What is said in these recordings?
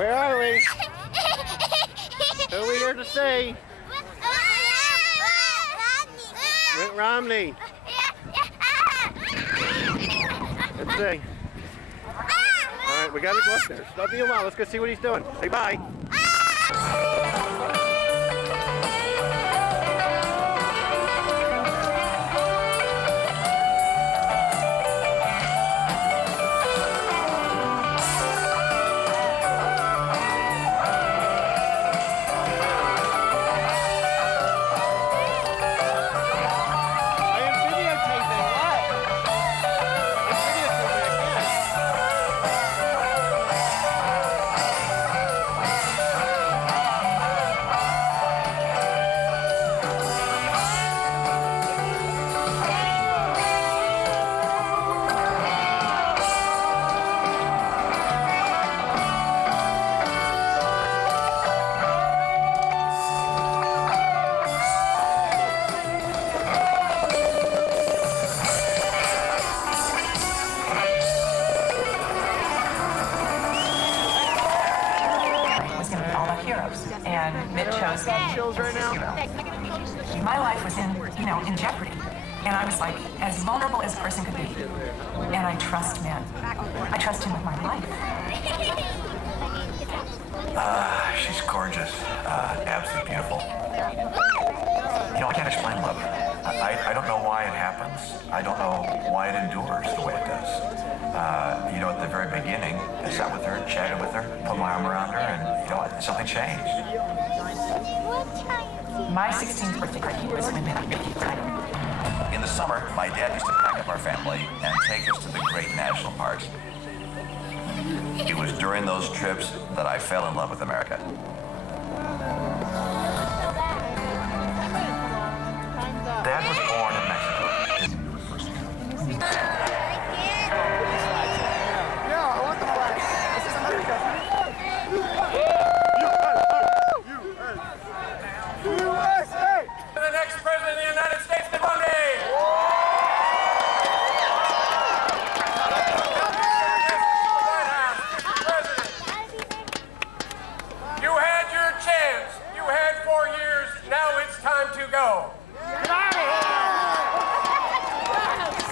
Where are we? Who are we here to see? Mitt Romney. Let's see. Alright, we gotta go up there. Stop being wild. Let's go see what he's doing. Say bye. And Mitt chose me as his hero. My life was in jeopardy. And I was like, as vulnerable as a person could be. And I trust Mitt. I trust him with my life. She's gorgeous. Absolutely beautiful. I can't explain love. I don't know why it happens. I don't know why it endures the way it does. At the very beginning, I sat with her, chatted with her, put my arm around her, and, something changed. My 16th birthday party was when Mitt died. In the summer, my dad used to pack up our family and take us to the great national parks. It was during those trips that I fell in love with America. Dad was born in Mexico. The next president of the United States, Mitt Romney. You had your chance. You had 4 years. Now it's time to go.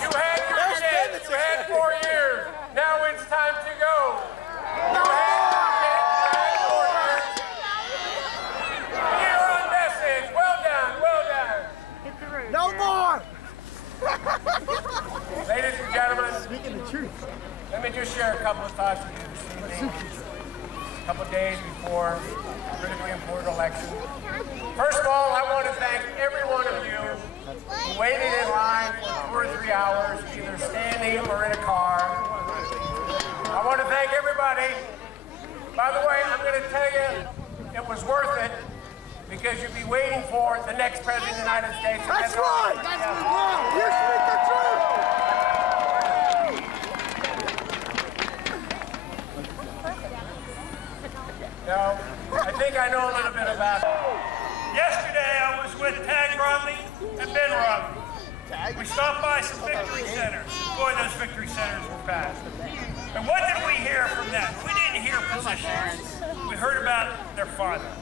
You had your chance. You had 4 years. Now it's time to go. You had your chance. You had 4 years. Clear on message. Well done. Well done. No more! Ladies and gentlemen, Speaking the truth. let me just share a couple of thoughts with you this evening. A couple of days before a critically important election. First of all, I want to thank every one of you who waited in line for 2 or 3 hours, either standing or in a car. I want to thank everybody. By the way, I'm going to tell you, it was worth it, because you'll be waiting for the next president of the United States. That's right! That's right! You speak the truth! Now, I think I know a little bit about it. Yesterday, I was with Tag Romney and Ben Romney. We stopped by some victory centers. Boy, those victory centers were packed. And what did we hear from them? We didn't hear positions. We heard about their father.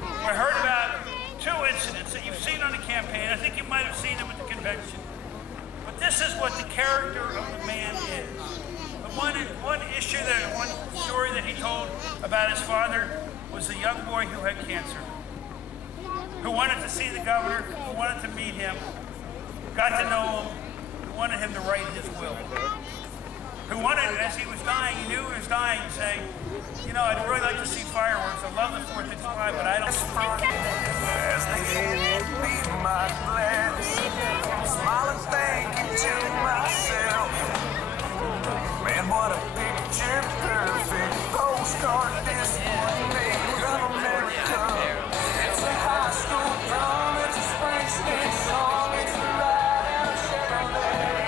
We heard about 2 incidents that you've seen on the campaign. I think you might have seen them at the convention. But this is what the character of the man is. The one story that he told about his father was a young boy who had cancer, who wanted to see the governor, who wanted to meet him, got to know him, who wanted him to write his will, who wanted, as he was dying, he knew he was dying, to say, I'd really like to see fireworks. I love the 4th of July, but I don't. As the end beat my glass, smiling, thinking to myself, man, what a picture perfect postcard this one made of America. It's a high school prom, it's a Springsteen song, it's a ride and a Chevrolet.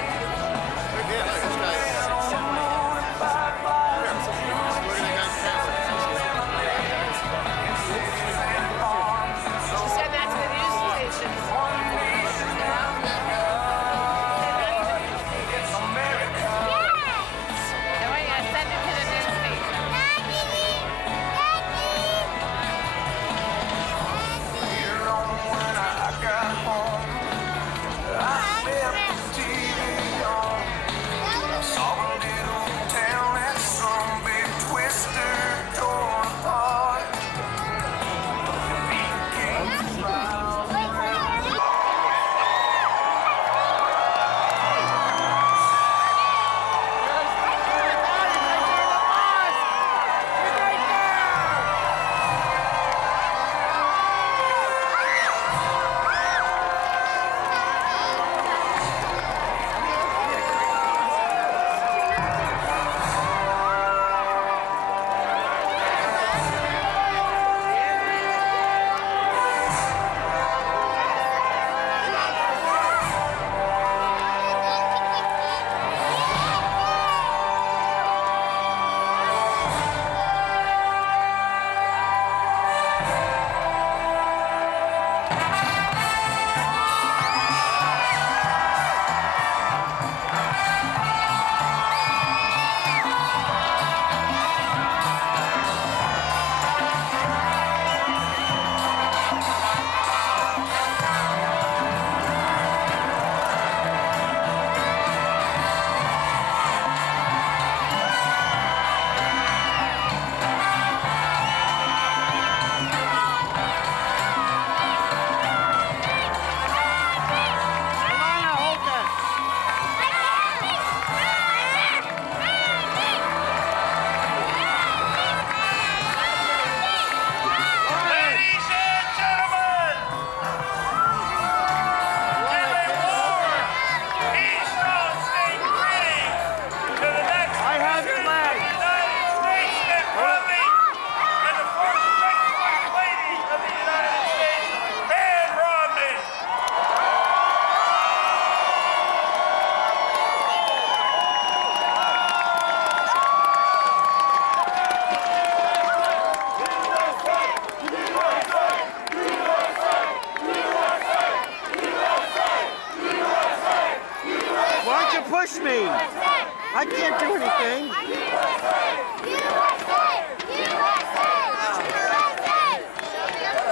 push me. I can't do anything.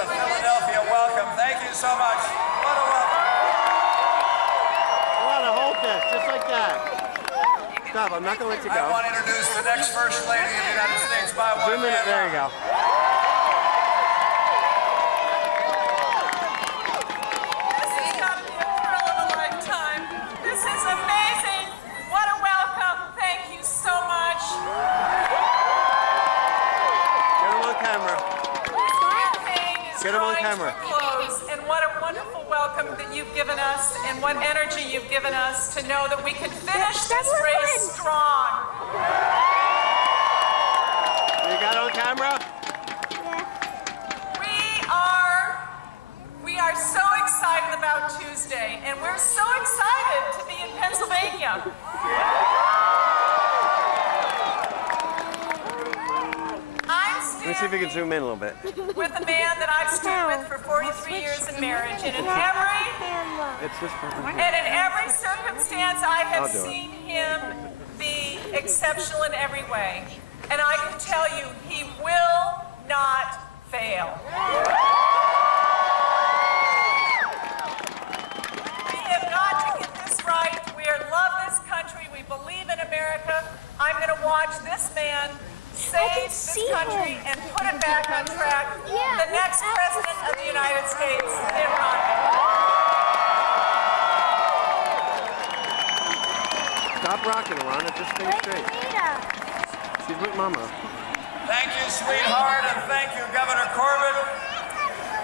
Philadelphia welcome. Thank you so much. What a welcome. I want to hold this, just like that. Stop, I'm not going to let you go. I want to introduce the next First Lady of the United States by one Zoom in, there you go. This is not the thrill of a lifetime. This is amazing. What a welcome. Thank you so much. Get him on camera. This campaign is Get him on drawing camera. to a close, and what a wonderful welcome that you've given us, and what energy you've given us to know that we can finish this race strong. You got it on camera? We are so excited about Tuesday, and we're so excited to be in Pennsylvania. Let me see if you can zoom in a little bit. With a man that I've stood with for 43 years in marriage, and in every circumstance I have seen him be exceptional in every way. And I can tell you, he will not fail. We have got to get this right. We love this country. We believe in America. I'm going to watch this man save this country and put it back on track. The next president of the United States, Mitt Romney. Stop rocking, Alana. Just stay straight. She's with Mama. Thank you, sweetheart, and thank you, Governor Corbett.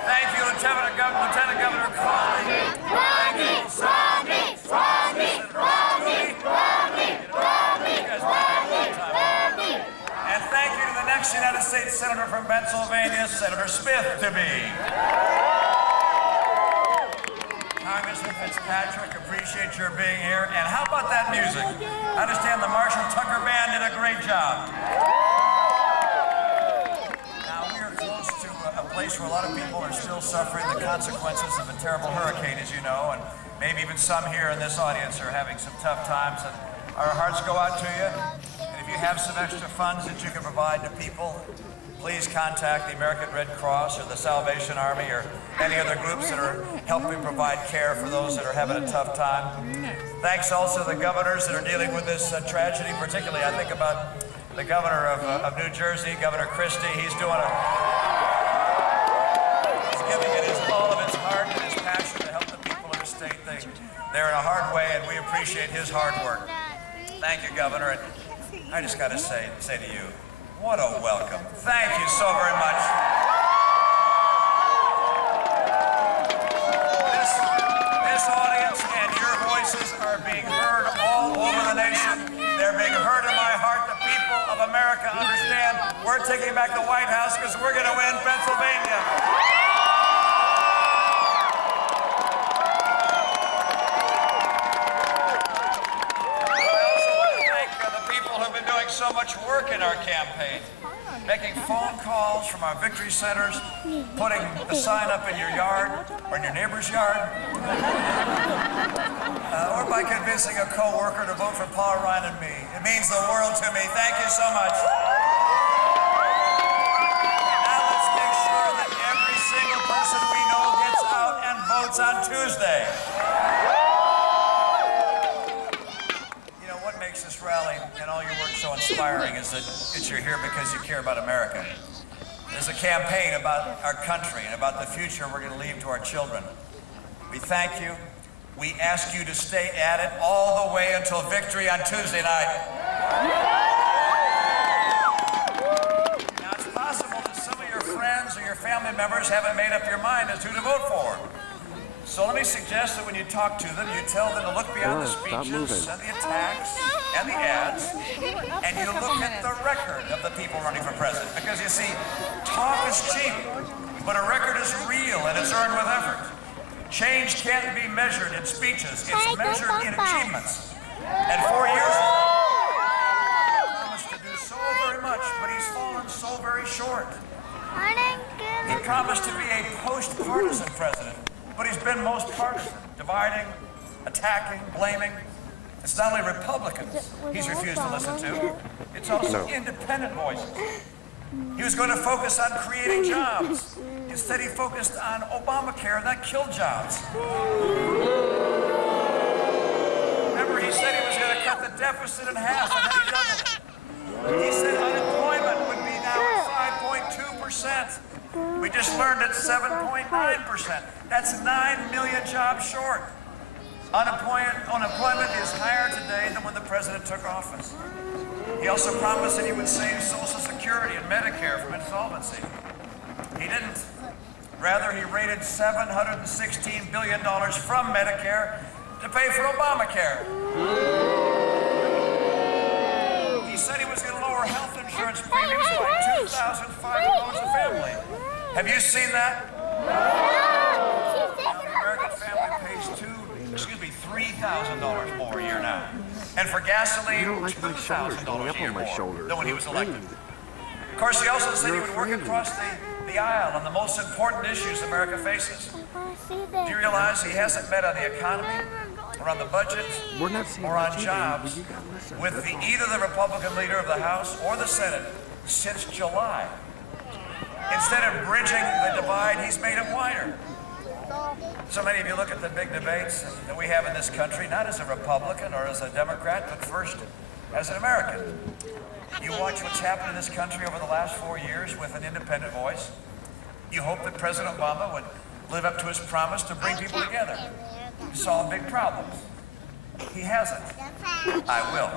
Thank you, Lieutenant Governor Cawley. Thank you, and thank you to the next United States Senator from Pennsylvania, Senator Smith-to-be. Congressman Fitzpatrick, appreciate your being here. And how about that music? I understand the Marshall Tucker Band did a great job. Now, we are close to a place where a lot of people are still suffering the consequences of a terrible hurricane, as you know, and maybe even some here in this audience are having some tough times, and our hearts go out to you. And if you have some extra funds that you can provide to people, please contact the American Red Cross or the Salvation Army or any other groups that are helping provide care for those that are having a tough time. Thanks also to the governors that are dealing with this tragedy, particularly I think about the governor of New Jersey, Governor Christie. He's giving it all of his heart and his passion to help the people of the state. They're in a hard way, and we appreciate his hard work. Thank you, Governor. And I just got to say to you, what a welcome. Thank you so very much. This audience and your voices are being heard all over the nation. They're being heard in my heart. The people of America understand we're taking back the White House because we're going to win Pennsylvania. So much work in our campaign, making phone calls from our victory centers, putting a sign up in your yard or in your neighbor's yard, or by convincing a co-worker to vote for Paul Ryan and me. It means the world to me. Thank you so much. Now let's make sure that every single person we know gets out and votes on Tuesday. This rally and all your work so inspiring is that you're here because you care about America. There's a campaign about our country and about the future we're going to leave to our children. We thank you. We ask you to stay at it all the way until victory on Tuesday night. Now, it's possible that some of your friends or your family members haven't made up your mind as to who to vote for. So let me suggest that when you talk to them, you tell them to look beyond the speeches and the attacks and the ads, and you look at the record of the people running for president. Because you see, talk is cheap, but a record is real and it's earned with effort. Change can't be measured in speeches, it's measured in achievements. And 4 years ago, he promised to do so very much, but he's fallen so very short. He promised to be a post-partisan president, but he's been most partisan, dividing, attacking, blaming. It's not only Republicans he's refused to listen to, it's also independent voices. He was going to focus on creating jobs. Instead, he focused on Obamacare, and that killed jobs. Remember, he said he was going to cut the deficit in half, and then he doubled it. He said unemployment would be now at 5.2%. We just learned it's 7.9%. That's 9 million jobs short. Unemployment is higher today than when the president took office. He also promised that he would save Social Security and Medicare from insolvency. He didn't. Rather, he raided $716 billion from Medicare to pay for Obamacare. He said he was going to lower health insurance premiums by $2,500 a family. Have you seen that? Now, the American family pays $3,000 more a year now. And for gasoline, $2,000 a year more than when he was elected. Of course, he also said he would work across the aisle on the most important issues America faces. Do you realize he hasn't met on the economy, or on the budget, or on jobs with either the Republican leader of the House or the Senate since July? Instead of bridging the divide, he's made it wider. So many of you look at the big debates that we have in this country, not as a Republican or as a Democrat, but first as an American. You watch what's happened in this country over the last 4 years with an independent voice. You hope that President Obama would live up to his promise to bring people together, to solve big problems. He hasn't. I will.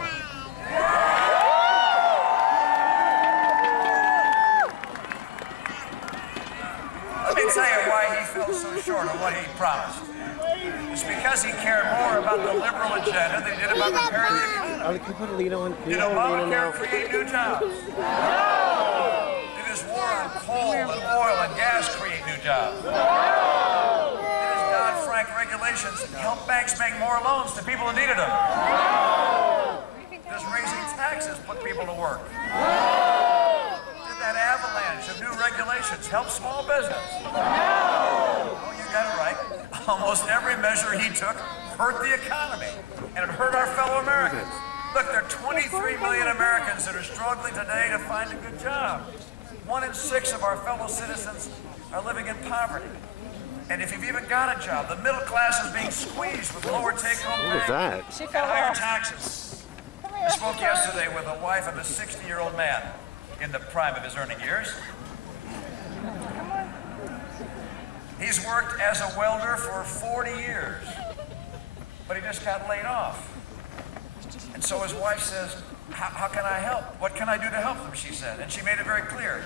Let me tell you why he fell so short on what he promised. It's because he cared more about the liberal agenda than he did about repairing the economy. Did Obamacare create new jobs? Did his war on coal and oil and gas create new jobs? Did his Dodd-Frank regulations help banks make more loans to people who needed them? Does raising taxes put people to work? That avalanche of new regulations help small business? Oh, you got it right. Almost every measure he took hurt the economy, and it hurt our fellow Americans. Look, there are 23 million Americans that are struggling today to find a good job. 1 in 6 of our fellow citizens are living in poverty. And if you've even got a job, the middle class is being squeezed with lower take-home pay and higher taxes. I spoke yesterday with a wife of a 60-year-old man in the prime of his earning years. He's worked as a welder for 40 years, but he just got laid off. And so his wife says, how can I help? What can I do to help them, she said. And she made it very clear.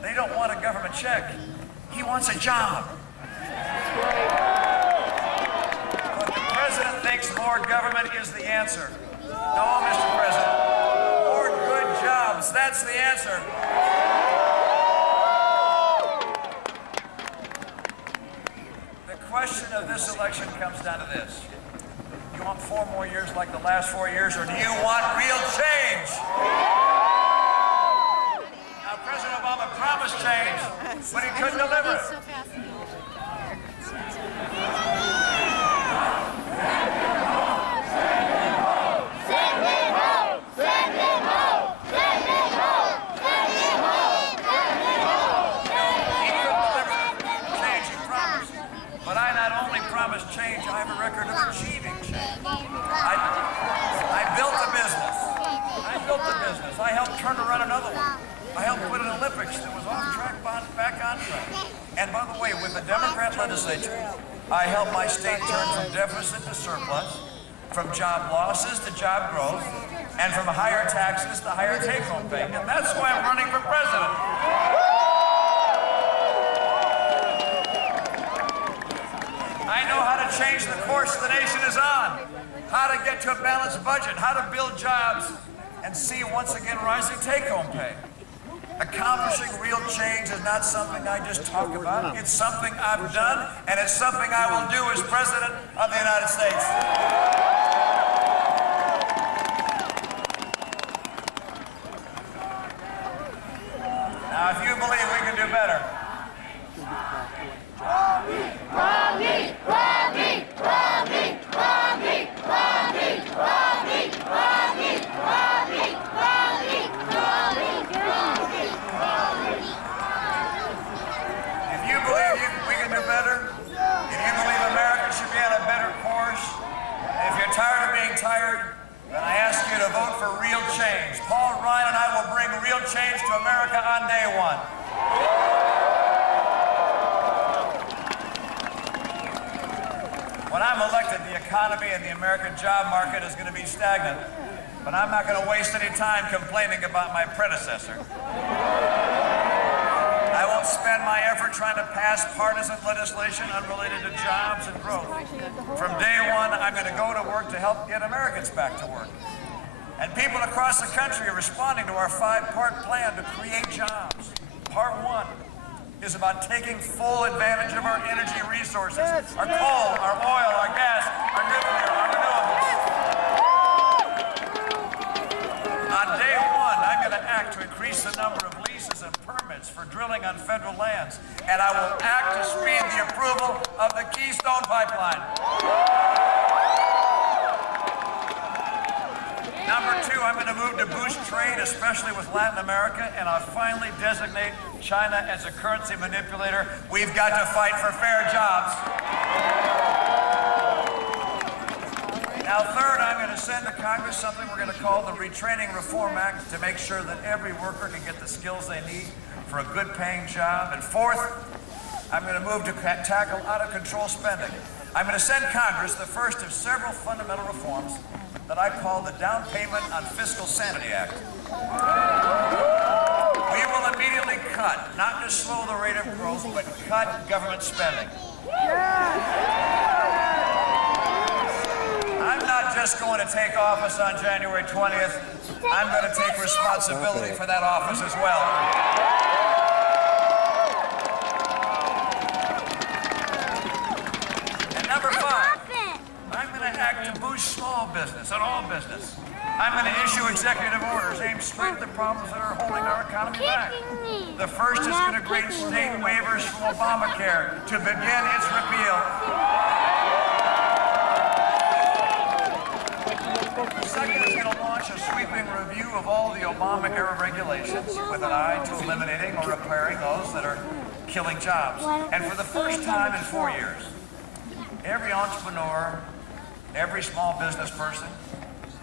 They don't want a government check. He wants a job. But the president thinks more government is the answer. No, Mr. President. More good jobs, that's the answer. The question of this election comes down to this. You want 4 more years like the last 4 years, or do you want real change? Now, President Obama promised change, but he couldn't deliver it. Change, I have a record of achieving change. I built a business. I helped turn around another one. I helped put an Olympics that was off track back on track. And by the way, with the Democrat legislature, I helped my state turn from deficit to surplus, from job losses to job growth, and from higher taxes to higher take-home pay. And that's why I'm running for president. I know how to change the course the nation is on, how to get to a balanced budget, how to build jobs, and see once again rising take-home pay. Accomplishing real change is not something I just talk about. It's something I've done, and it's something I will do as President of the United States. Now, if you believe we can do better, Romney, Romney, Romney, Romney, Romney, Romney, Romney. change to America on day one. When I'm elected, the economy and the American job market is going to be stagnant. But I'm not going to waste any time complaining about my predecessor. I won't spend my effort trying to pass partisan legislation unrelated to jobs and growth. From day one, I'm going to go to work to help get Americans back to work. And people across the country are responding to our 5-part plan to create jobs. Part 1 is about taking full advantage of our energy resources, our coal, our oil, our gas, our nuclear, our renewables. On day one, I'm going to act to increase the number of leases and permits for drilling on federal lands, and I will act to speed the approval of the Keystone Pipeline. Number 2, I'm going to move to boost trade, especially with Latin America, and I'll finally designate China as a currency manipulator. We've got to fight for fair jobs. Now, third, I'm going to send to Congress something we're going to call the Retraining Reform Act to make sure that every worker can get the skills they need for a good-paying job. And fourth, I'm going to move to tackle out-of-control spending. I'm going to send Congress the first of several fundamental reforms that I call the Down Payment on Fiscal Sanity Act. We will immediately cut, not just slow the rate of growth, but cut government spending. I'm not just going to take office on January 20th. I'm going to take responsibility for that office as well. And number 5, I'm going to act to boost small business and all business. I'm going to issue executive orders aimed straight at the problems that are holding our economy back. The first is going to grant state waivers from Obamacare to begin its repeal. The second is going to launch a sweeping review of all the Obama-era regulations with an eye to eliminating or repairing those that are killing jobs. And for the first time in 4 years, every entrepreneur, every small business person,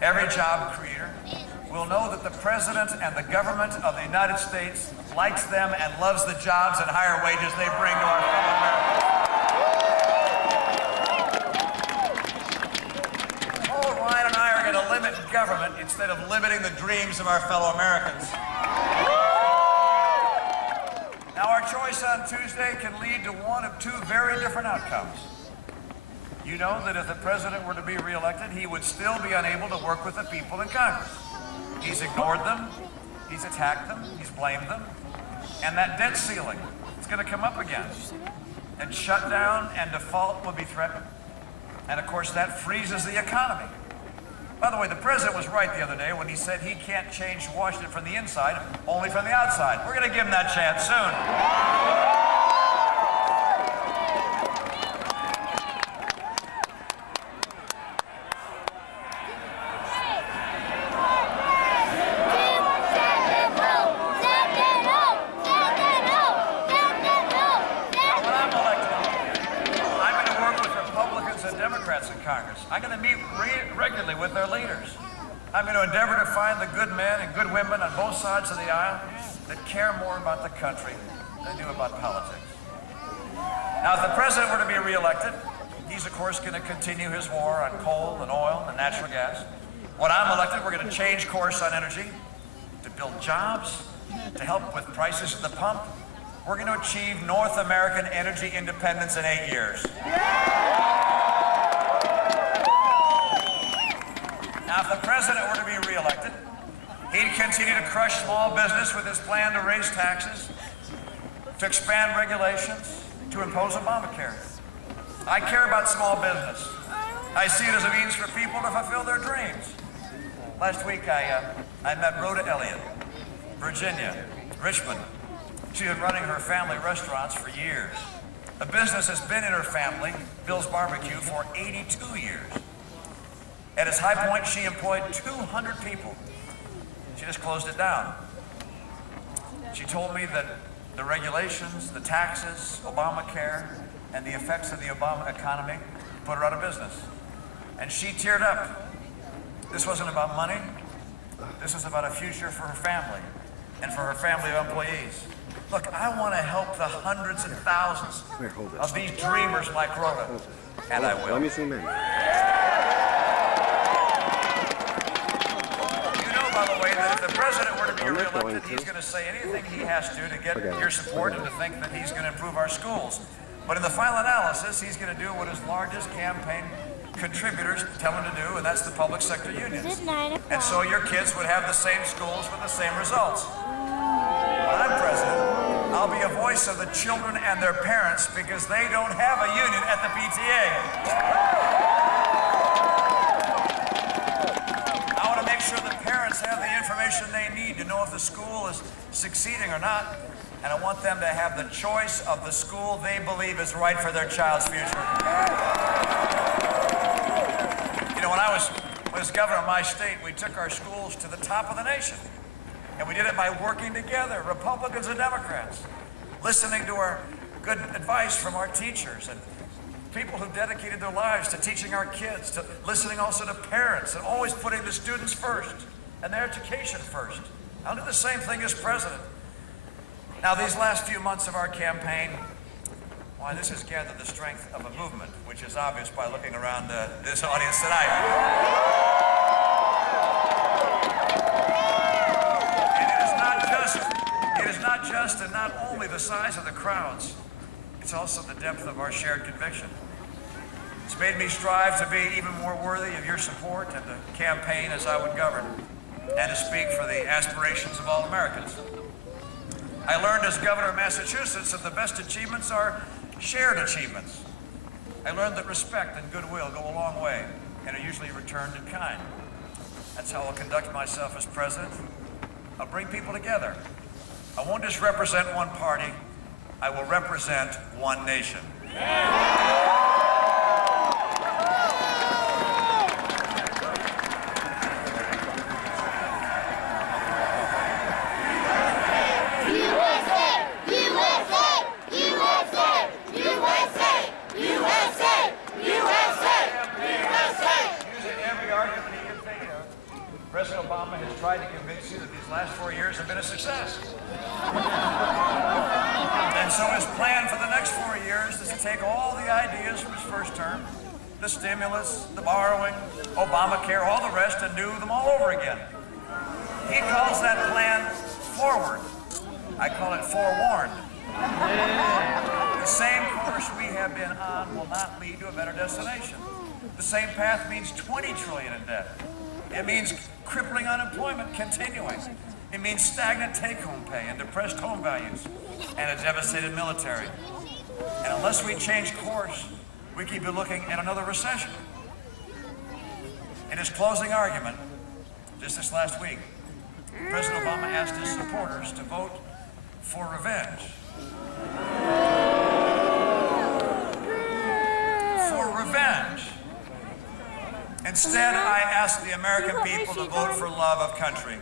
every job creator will know that the President and the government of the United States likes them and loves the jobs and higher wages they bring to our fellow Americans. Oh, Ryan and I are going to limit government instead of limiting the dreams of our fellow Americans. Now, our choice on Tuesday can lead to one of 2 very different outcomes. You know that if the president were to be reelected, he would still be unable to work with the people in Congress. He's ignored them, he's attacked them, he's blamed them, and that debt ceiling is going to come up again. And shutdown and default will be threatened. And of course, that freezes the economy. By the way, the president was right the other day when he said he can't change Washington from the inside, only from the outside. We're going to give him that chance soon. I'm going to meet regularly with their leaders. I'm going to endeavor to find the good men and good women on both sides of the aisle that care more about the country than they do about politics. Now, if the president were to be reelected, he's of course going to continue his war on coal and oil and natural gas. When I'm elected, we're going to change course on energy to build jobs, to help with prices at the pump. We're going to achieve North American energy independence in 8 years. Now, if the president were to be reelected, he'd continue to crush small business with his plan to raise taxes, to expand regulations, to impose Obamacare. I care about small business. I see it as a means for people to fulfill their dreams. Last week, I met Rhoda Elliott, Virginia, Richmond. She had been running her family restaurants for years. The business has been in her family, Bill's Barbecue, for 82 years. At its high point, she employed 200 people. She just closed it down. She told me that the regulations, the taxes, Obamacare, and the effects of the Obama economy put her out of business. And she teared up. This wasn't about money. This was about a future for her family. and for her family of employees. Look, I want to help the hundreds and thousands of these dreamers like Rhoda, and I will. Let me zoom in. You know, by the way, that if the president were to be reelected, he's going to say anything he has to get your support and to think that he's going to improve our schools. But in the final analysis, he's going to do what his largest campaign contributors tell him to do, and that's the public sector unions. And so your kids would have the same schools with the same results. When I'm president, I'll be a voice of the children and their parents because they don't have a union at the PTA. I want to make sure the parents have the information they need to know if the school is succeeding or not. And I want them to have the choice of the school they believe is right for their child's future. You know, when I was governor of my state, we took our schools to the top of the nation. And we did it by working together, Republicans and Democrats, listening to our good advice from our teachers and people who dedicated their lives to teaching our kids, to listening also to parents, and always putting the students first and their education first. I'll do the same thing as president. Now, these last few months of our campaign, why, this has gathered the strength of a movement, which is obvious by looking around this audience tonight. And it is not just and not only the size of the crowds, it's also the depth of our shared conviction. It's made me strive to be even more worthy of your support and to campaign as I would govern, and to speak for the aspirations of all Americans. I learned as governor of Massachusetts that the best achievements are shared achievements. I learned that respect and goodwill go a long way and are usually returned in kind. That's how I'll conduct myself as president. I'll bring people together. I won't just represent one party, I will represent one nation. President Obama has tried to convince you that these last 4 years have been a success. And so his plan for the next 4 years is to take all the ideas from his first term, the stimulus, the borrowing, Obamacare, all the rest, and do them all over again. He calls that plan forward. I call it forewarned. The same course we have been on will not lead to a better destination. The same path means $20 trillion in debt. It means crippling unemployment continuing. It means stagnant take-home pay and depressed home values and a devastated military. And unless we change course, we keep looking at another recession. In his closing argument, just this last week, President Obama asked his supporters to vote for revenge. For revenge. Instead, I ask the American people to vote for love of country.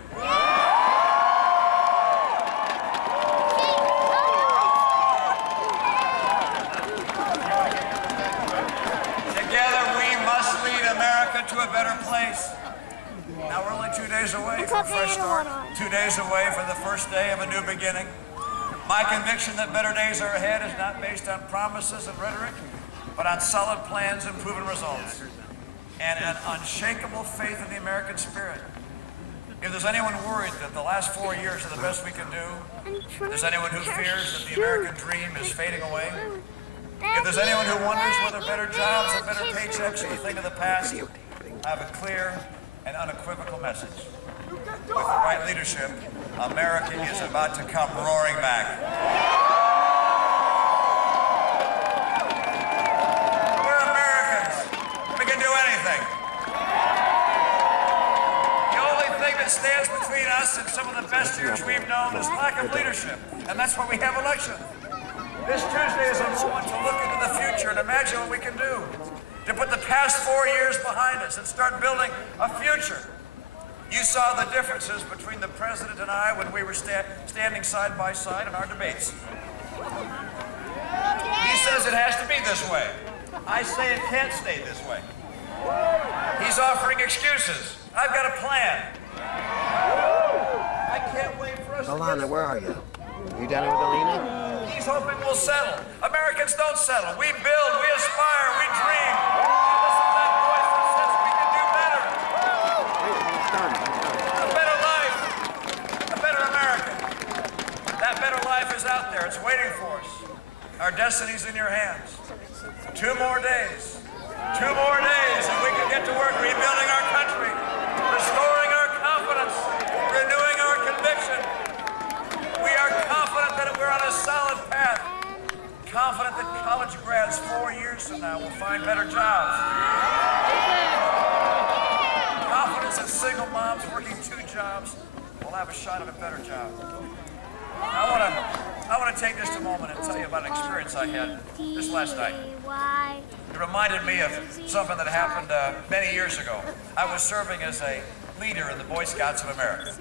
Together, we must lead America to a better place. Now, we're only 2 days away from a fresh start, 2 days away from the first day of a new beginning. My conviction that better days are ahead is not based on promises and rhetoric, but on solid plans and proven results, and an unshakable faith in the American spirit. If there's anyone worried that the last 4 years are the best we can do, if there's anyone who fears that the American dream is fading away, if there's anyone who wonders whether better jobs and better paychecks are a thing of the past, I have a clear and unequivocal message. With the right leadership, America is about to come roaring back. We're Americans. We can do anything. The only thing that stands between us and some of the best years we've known is lack of leadership, and that's why we have elections. This Tuesday is a moment to look into the future and imagine what we can do, to put the past 4 years behind us and start building a future. You saw the differences between the president and I when we were standing side by side in our debates. He says it has to be this way. I say it can't stay this way. He's offering excuses. I've got a plan. I can't wait for Alana, where are you? You down here with Alina? He's hoping we'll settle. Americans don't settle. We build, we aspire, we dream. Listen to that voice that says we can do better. It's done. A better life. A better America. That better life is out there. It's waiting for us. Our destiny's in your hands. 2 more days. 2 more days and we can get to work rebuilding our country, restoring our confidence, renewing our conviction. We are confident that we're on a solid path. Confident that college grads 4 years from now will find better jobs. Confidence that single moms working 2 jobs will have a shot at a better job. I want to take just a moment and tell you about an experience I had just last night. It reminded me of something that happened many years ago. I was serving as a leader in the Boy Scouts of America.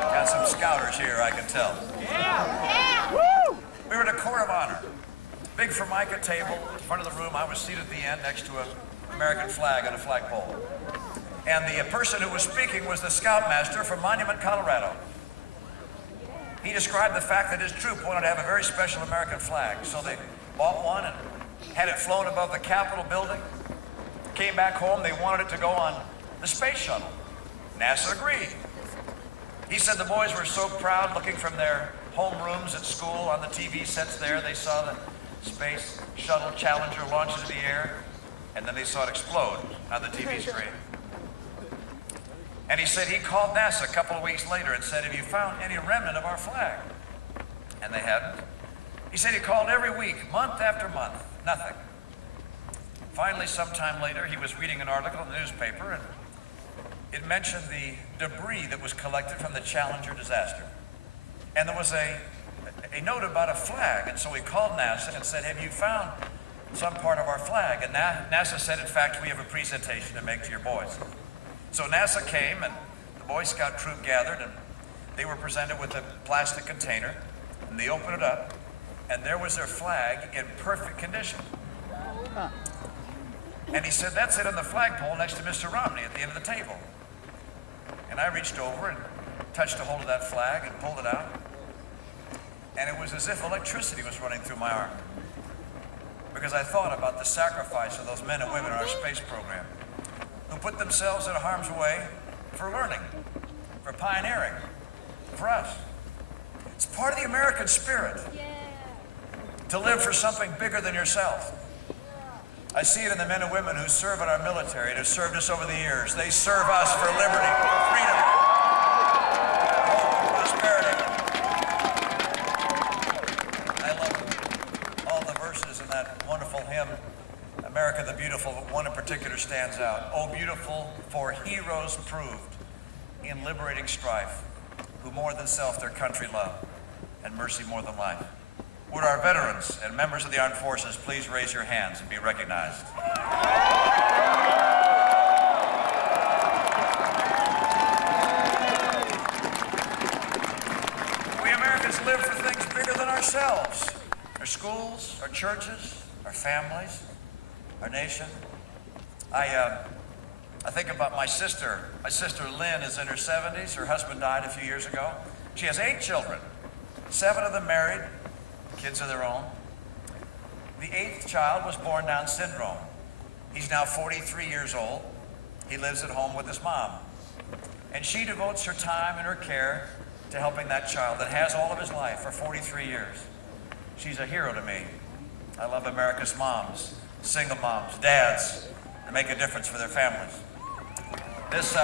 Got some scouters here, I can tell. Yeah. Woo! We were at a court of honor. Big Formica table in front of the room. I was seated at the end next to an American flag on a flagpole. And the person who was speaking was the scoutmaster from Monument, Colorado. He described the fact that his troop wanted to have a very special American flag. So they bought one and had it flown above the Capitol building. Came back home, they wanted it to go on the space shuttle. NASA agreed. He said the boys were so proud looking from their home rooms at school on the TV sets there. They saw the Space Shuttle Challenger launch into the air, and then they saw it explode on the TV screen. And he said he called NASA a couple of weeks later and said, have you found any remnant of our flag? And they hadn't. He said he called every week, month after month, nothing. Finally, sometime later, he was reading an article in the newspaper, and it mentioned the debris that was collected from the Challenger disaster. And there was a note about a flag, and so he called NASA and said, have you found some part of our flag? And NASA said, in fact, we have a presentation to make to your boys. So NASA came, and the Boy Scout troop gathered, and they were presented with a plastic container, and they opened it up, and there was their flag in perfect condition. And he said, that's it on the flagpole next to Mr. Romney at the end of the table. And I reached over and touched a hold of that flag and pulled it out. And it was as if electricity was running through my arm. Because I thought about the sacrifice of those men and women in our space program who put themselves in harm's way for learning, for pioneering, for us. It's part of the American spirit to live for something bigger than yourself. I see it in the men and women who serve in our military and have served us over the years. They serve us for liberty, freedom, prosperity. I love all the verses in that wonderful hymn, America the Beautiful, but one in particular stands out. Oh, beautiful for heroes proved in liberating strife, who more than self their country love, and mercy more than life. Would our veterans and members of the armed forces please raise your hands and be recognized? We Americans live for things bigger than ourselves. Our schools, our churches, our families, our nation. I think about my sister. My sister Lynn is in her 70s. Her husband died a few years ago. She has 8 children, 7 of them married, kids of their own. The 8th child was born Down syndrome. He's now 43 years old. He lives at home with his mom. And she devotes her time and her care to helping that child that has all of his life for 43 years. She's a hero to me. I love America's moms, single moms, dads, that make a difference for their families. This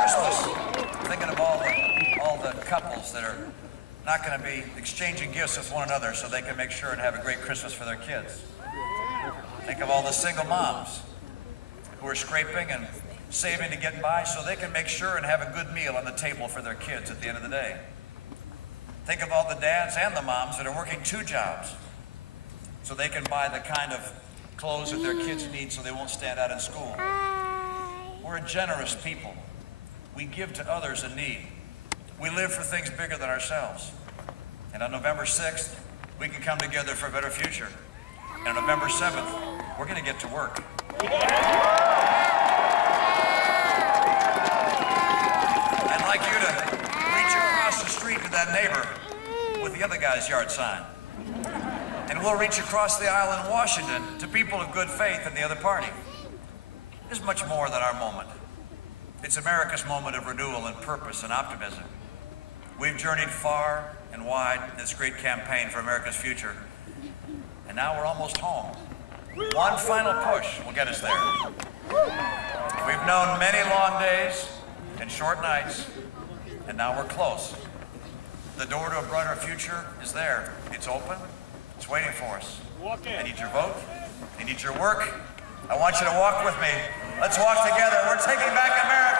Christmas, thinking of all the couples that are not going to be exchanging gifts with one another so they can make sure and have a great Christmas for their kids. Think of all the single moms who are scraping and saving to get by so they can make sure and have a good meal on the table for their kids at the end of the day. Think of all the dads and the moms that are working 2 jobs so they can buy the kind of clothes that their kids need so they won't stand out in school. We're a generous people. We give to others in need. We live for things bigger than ourselves. And on November 6th, we can come together for a better future. And on November 7th, we're going to get to work. that neighbor with the other guy's yard sign. And we'll reach across the aisle in Washington to people of good faith in the other party. This is much more than our moment. It's America's moment of renewal and purpose and optimism. We've journeyed far and wide in this great campaign for America's future. And now we're almost home. One final push will get us there. We've known many long days and short nights, and now we're close. The door to a brighter future is there. It's open. It's waiting for us. I need your vote. I need your work. I want you to walk with me. Let's walk together. We're taking back America.